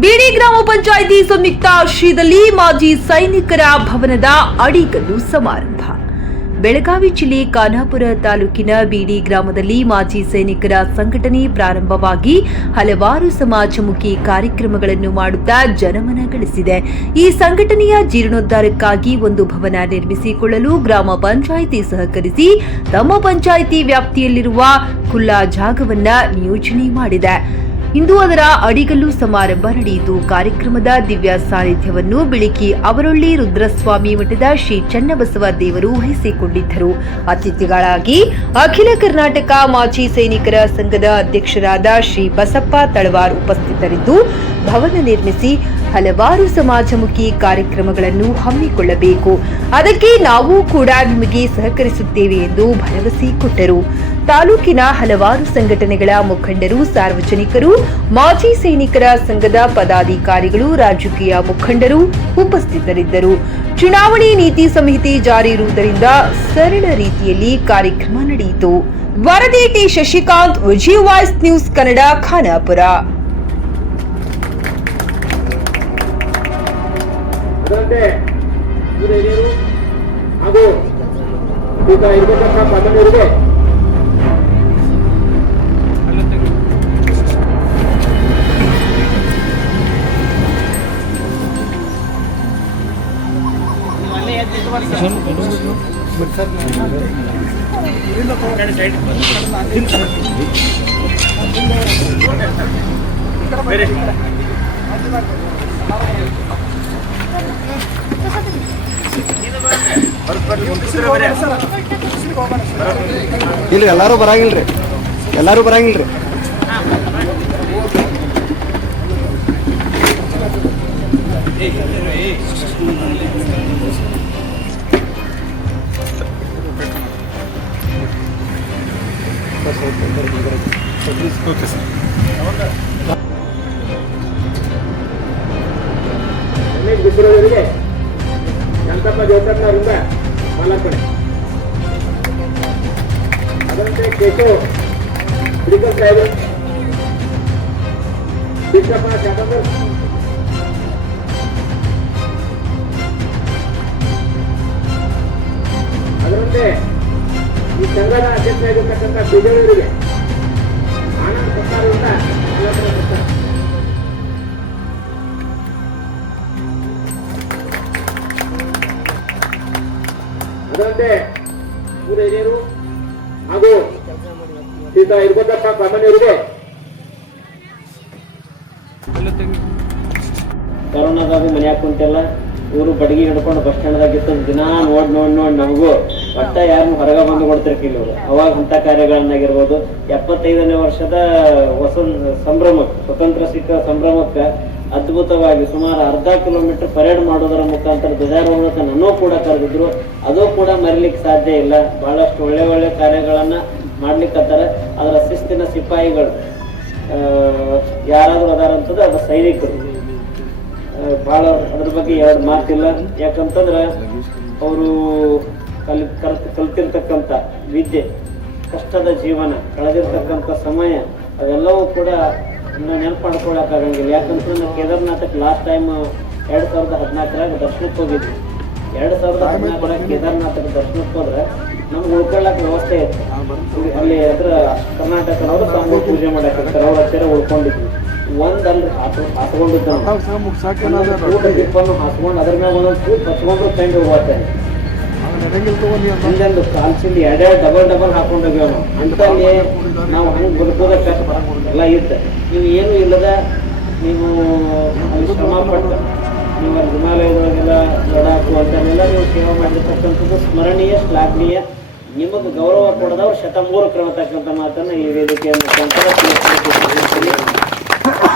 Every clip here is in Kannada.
ಬಿಡಿ ಗ್ರಾಮ ಪಂಚಾಯಿತಿ ಸಂಯುಕ್ತ ಆಶ್ರಯದಲ್ಲಿ ಮಾಜಿ ಸೈನಿಕರ ಭವನದ ಅಡಿಗಲ್ಲು ಸಮಾರಂಭ. ಬೆಳಗಾವಿ ಜಿಲ್ಲೆ ಖಾನಾಪುರ ತಾಲೂಕಿನ ಬಿಡಿ ಗ್ರಾಮದಲ್ಲಿ ಮಾಜಿ ಸೈನಿಕರ ಸಂಘಟನೆ ಪ್ರಾರಂಭವಾಗಿ ಹಲವಾರು ಸಮಾಜಮುಖಿ ಕಾರ್ಯಕ್ರಮಗಳನ್ನು ಮಾಡುತ್ತಾ ಜನಮನ ಗಳಿಸಿದೆ. ಈ ಸಂಘಟನೆಯ ಜೀರ್ಣೋದ್ಧಾರಕ್ಕಾಗಿ ಒಂದು ಭವನ ನಿರ್ಮಿಸಿಕೊಳ್ಳಲು ಗ್ರಾಮ ಪಂಚಾಯಿತಿ ಸಹಕರಿಸಿ ತಮ್ಮ ಪಂಚಾಯಿತಿ ವ್ಯಾಪ್ತಿಯಲ್ಲಿರುವ ಖುಲ್ಲಾ ಜಾಗವನ್ನ ನಿಯೋಜನೆ ಮಾಡಿದೆ. ಇಂದು ಅದರ ಅಡಿಗಲ್ಲು ಸಮಾರಂಭ ನಡೆಯಿತು. ಕಾರ್ಯಕ್ರಮದ ದಿವ್ಯ ಸಾನ್ನಿಧ್ಯವನ್ನು ಬಿಳಿಕಿ ಅವರೊಳ್ಳಿ ರುದ್ರಸ್ವಾಮಿ ಮಠದ ಶ್ರೀ ಚನ್ನಬಸವ ದೇವರು ವಹಿಸಿಕೊಂಡಿದ್ದರು. ಅತಿಥಿಗಳಾಗಿ ಅಖಿಲ ಕರ್ನಾಟಕ ಮಾಜಿ ಸೈನಿಕರ ಸಂಘದ ಅಧ್ಯಕ್ಷರಾದ ಶ್ರೀ ಬಸಪ್ಪ ತಳವಾರ್ ಉಪಸ್ಥಿತರಿದ್ದು, ಭವನ ನಿರ್ಮಿಸಿ ಹಲವಾರು ಸಮಾಜಮುಖಿ ಕಾರ್ಯಕ್ರಮಗಳನ್ನು ಹಮ್ಮಿಕೊಳ್ಳಬೇಕು, ಅದಕ್ಕೆ ನಾವು ಕೂಡ ನಿಮಗೆ ಸಹಕರಿಸುತ್ತೇವೆ ಎಂದು ಭರವಸೆ ಕೊಟ್ಟರು. ತಾಲೂಕಿನ ಹಲವಾರು ಸಂಘಟನೆಗಳ ಮುಖಂಡರು, ಸಾರ್ವಜನಿಕರು, ಮಾಜಿ ಸೈನಿಕರ ಸಂಘದ ಪದಾಧಿಕಾರಿಗಳು, ರಾಜಕೀಯ ಮುಖಂಡರು ಉಪಸ್ಥಿತರಿದ್ದರು. ಚುನಾವಣೆ ನೀತಿ ಸಂಹಿತೆ ಜಾರಿ ಇರುವುದರಿಂದ ಸರಳ ರೀತಿಯಲ್ಲಿ ಕಾರ್ಯಕ್ರಮ ನಡೆಯಿತು. ವರದಿ ಟಿ ಶಶಿಕಾಂತ್, ವಿಜಯ್ ವಾಯ್ಸ್ ನ್ಯೂಸ್ ಕನ್ನಡ, ಖಾನಾಪುರ. ಇಲ್ಲ ಎಲ್ಲರೂ ಬರಂಗಿಲ್ರಿ, ಎಲ್ಲರೂ ಬರಂಗಿಲ್ರಿ. ಶಾಂತಪ್ಪ ದೇವಸ್ಥಾನದಿಂದ ಮಾಲಾಪಣೆ ಅದರಂತೆ ಕೇಶವ್ ಹುಡುಗರ್ ಸಾಹೇಬರು, ಕೃಷ್ಣಪ್ಪ ಶಾಂತಂಬರ್, ಅದರಂತೆ ಈ ಸಂಘದ ಅಧ್ಯಕ್ಷರಾಗಿರ್ತಕ್ಕಂಥ ಬಿಜೆಪಿಯವರಿಗೆ ಆನಂದ್ ಸರ್ಕಾರದಿಂದ ಮಾಲಾಪಣೆ ಕೊಡ್ತಾರೆ. ಅದರಂತೆ ಊರ ಹಿರಿಯರು ಹಾಗೂ ಸೀತಾ ಇರ್ಬೋದಪ್ಪ ಸಾಮಾನ್ಯರಿಗೆ ಕೊರೋನಾದಾಗ ಮನ್ಯಾಗ ಕುಂತೆಲ್ಲ ಊರು ಬಡಗಿ ಹಿಡ್ಕೊಂಡು ಬಸ್ ಸ್ಟ್ಯಾಂಡ್ದಾಗಿತ್ತು. ದಿನ ನೋಡ್ ನಮಗೂ ಒಟ್ಟ ಯಾರನ್ನು ಹೊರಗೆ ಬಂದು ಕೊಡ್ತಿರ್ಕಿಲ್ಲ ಅವರು. ಅವಾಗ ಅಂತ ಕಾರ್ಯಗಳನ್ನಾಗಿರ್ಬೋದು, 75ನೇ ವರ್ಷದ ಸಂಭ್ರಮಕ್ಕೆ, ಸ್ವತಂತ್ರ ಸಿಕ್ಕ ಸಂಭ್ರಮಕ್ಕೆ ಅದ್ಭುತವಾಗಿ ಸುಮಾರು ಅರ್ಧ ಕಿಲೋಮೀಟರ್ ಪರೇಡ್ ಮಾಡೋದರ ಮುಖಾಂತರ ಧ್ವಜಾರೋಹಣಕ್ಕೆ ನನ್ನೂ ಕೂಡ ಕರೆದಿದ್ರು. ಅದು ಕೂಡ ಮರಿಲಿಕ್ಕೆ ಸಾಧ್ಯ ಇಲ್ಲ. ಬಹಳಷ್ಟು ಒಳ್ಳೆ ಕಾರ್ಯಗಳನ್ನ ಮಾಡ್ಲಿಕ್ಕತ್ತಾರೆ. ಅದರ ಶಿಸ್ತಿನ ಸಿಪಾಯಿಗಳು ಯಾರಾದ್ರೂ ಅದಾರಂತಂದ್ರೆ ಅದು ಸೈನಿಕರು. ಬಹಳ ಅದ್ರ ಬಗ್ಗೆ ಎರಡು ಮಾತಿಲ್ಲ. ಯಾಕಂತಂದ್ರೆ ಅವರು ಕಲ್ತಿರ್ತಕ್ಕಂಥ ವಿದ್ಯೆ, ಕಷ್ಟದ ಜೀವನ, ಕಳೆದಿರ್ತಕ್ಕಂಥ ಸಮಯ, ಅದೆಲ್ಲವೂ ಕೂಡ ನೆನಪು ಮಾಡ್ಕೊಳಕ್ಕಾಗಂಗಿಲ್ಲ. ಯಾಕಂತಂದ್ರೆ ಕೇದಾರ್ನಾಥಕ್ಕೆ ಲಾಸ್ಟ್ ಟೈಮ್ 2014ರಾಗ ದರ್ಶನಕ್ಕೆ ಹೋಗಿದ್ವಿ. 2014 ಕೇದಾರ್ನಾಥಕ್ಕೆ ದರ್ಶನಕ್ಕೆ ಹೋದ್ರೆ ನಮ್ಗೆ ಉಳ್ಕೊಳ್ಳಕ್ಕೆ ವ್ಯವಸ್ಥೆ ಇತ್ತು. ಅಲ್ಲಿ ಅದ್ರ ಕರ್ನಾಟಕದವರು ಸ್ವಾಮಿ ಪೂಜೆ ಮಾಡಕ್ಕಿರ್ತಾರೆ, ಅವ್ರ ಹತ್ತಿರ ಉಳ್ಕೊಂಡಿದ್ವಿ. ಒಂದಲ್ಲಿ ಹಾಸ್ಕೊಂಡಿದ್ದು ದೀಪನ್ನು ಹಾಸ್ಕೊಂಡು ಅದ್ರ ಮೇಲೆ ಒಂದೊಂದು ಹಚ್ಕೊಂಡ್ರು ಕಂಡು ಹೋಗ್ತೇನೆ. ಹಿಂದೊಂದು ಕಾಲ್ಸಿಂದ ಡಬಲ್ ಹಾಕೊಂಡು ಹೋಗ್ಯಾವ ನಾವು. ಅಂತಲ್ಲಿ ನಾವು ಹಂಗೆ ಬದುಕೋದಕ್ಕೆ ಎಲ್ಲ ಇತ್ತು. ನೀವು ಏನು ಇಲ್ಲದ ನೀವು ಅಲ್ಲಿ ಶ್ರಮ ಪಟ್ಟು ನೀವು ಅಲ್ಲಿ ಹಿಮಾಲಯದೊಳಗೆಲ್ಲ ಲಡಾಖು ಅಂತಲ್ಲೆಲ್ಲ ನೀವು ಸೇವೆ ಮಾಡಿರ್ತಕ್ಕಂಥದ್ದು ಸ್ಮರಣೀಯ, ಶ್ಲಾಘನೀಯ. ನಿಮಗೆ ಗೌರವ ಕೊಡದವ್ರು 103 ಕ್ರಮತಕ್ಕಂಥ ಮಾತನ್ನು ಈ ವೇದಿಕೆಯ ಮುಖಾಂತರ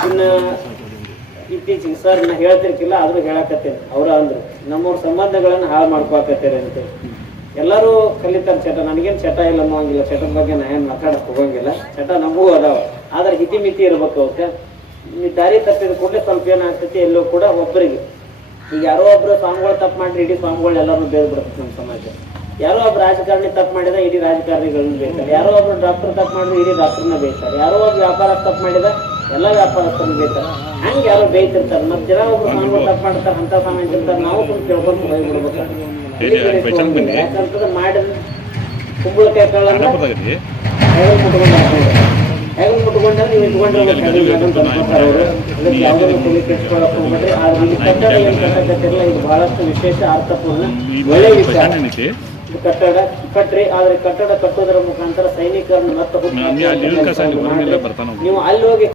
ಇನ್ನು ಇತ್ತೀಚೆಗೆ ಸರ್ ನಾ ಹೇಳ್ತಿರ್ಕಿಲ್ಲ, ಆದ್ರೂ ಹೇಳಕತ್ತೇನೆ. ಅವ್ರ ಅಂದ್ರು ನಮ್ಮವ್ರ ಸಂಬಂಧಗಳನ್ನು ಹಾಳು ಮಾಡ್ಕೊಳಕತ್ತೇನೆ ಅಂತ. ಎಲ್ಲರೂ ಕಲಿತಾರೆ ಚಟ. ನನಗೇನು ಚಟ ಇಲ್ಲ ಅನ್ನೋಂಗಿಲ್ಲ. ಚಟದ ಬಗ್ಗೆ ನಾ ಏನು ಮಾತಾಡಕ್ ಹೋಗಂಗಿಲ್ಲ. ಚಟ ನಮಗೂ ಅದಾವ, ಆದ್ರೆ ಹಿತಿಮಿತಿ ಇರ್ಬೇಕು. ಅವಕ್ಕೆ ಈ ದಾರಿ ತಪ್ಪಿದ ಕೂಡಲೇ ಸ್ವಲ್ಪ ಏನಾಗ್ತೈತಿ, ಎಲ್ಲೋ ಕೂಡ ಒಬ್ಬರಿಗೆ. ಈಗ ಯಾರೋ ಒಬ್ರು ಸ್ವಾಮಿಗಳು ತಪ್ಪು ಮಾಡಿದ್ರೆ ಇಡೀ ಸ್ವಾಮಿಗಳು ಎಲ್ಲರೂ ಬೇರೆ ಬಿಡ್ತದೆ ನಮ್ಮ ಸಮಾಜ. ಯಾರೋ ಒಬ್ಬ ರಾಜಕಾರಣಿ ತಪ್ಪು ಮಾಡಿದ ಇಡೀ ರಾಜಕಾರಣಿಗಳನ್ನ ಬೇಯ್ತಾರೆ. ಯಾರೋ ಒಬ್ರು ಡಾಕ್ಟರ್ ತಪ್ಪು ಮಾಡಿದ್ರೆ ಇಡೀ ಡಾಕ್ಟರ್ನ ಬೇಯ್ತಾರೆ. ಯಾರೋ ಒಬ್ಬ ವ್ಯಾಪಾರ ತಪ್ಪು ಮಾಡಿದ ಎಲ್ಲ ವ್ಯಾಪಾರಸ್ಥರನ್ನ ಬೇಯ್ತಾರೆ. ಹಂಗೆ ಯಾರೋ ಬೇಯ್ತಿರ್ತಾರೆ ಮತ್ತೆ ಜನ ಒಬ್ರು ಸಾಮಾನು ತಪ್ಪು ಮಾಡ್ತಾರೆ ಅಂತ ಸಾಮಾನು ತಿಂತಾರೆ ನಾವು ಸ್ವಲ್ಪ ಕೇಳ್ಕೊಂಡು ಹೋಗ್ಬಿಡ್ಬೇಕು ಯಾಕಂತಂದ್ರೆ ಮಾಡಿದ್ರೆ ಕುಂಬಳಕಾಯಿ ಕಾಳನ್ನ ಹೆಗಲ್ ಮುಟ್ಕೊಂಡ್ರೆ ನೀವು ಇಟ್ಕೊಂಡಿರ್ಬೇಕು ಅವರು ಅದಕ್ಕೆ ಯಾವುದನ್ನು ತಲೆ ಕೆಡ್ಸ್ಕೊಳಕ್ ಹೋಗ್ಬಿಟ್ರಿ. ಆದ್ರೆ ಈ ಕಟ್ಟಡ ಏನು ಕಟ್ಟಕತ್ತಿರಲ್ಲ ಇದು ಬಹಳಷ್ಟು ವಿಶೇಷ ಅರ್ಥಪೂರ್ಣ ಒಳ್ಳೆ ವಿಚಾರ. ಕಟ್ಟಡ ಕಟ್ರಿ, ಆದ್ರೆ ಕಟ್ಟಡ ಕಟ್ಟೋದರ ಮುಖಾಂತರ ಸೈನಿಕರನ್ನು ಮತ್ತೆ ನೀವು ಅಲ್ಲಿ ಹೋಗಿ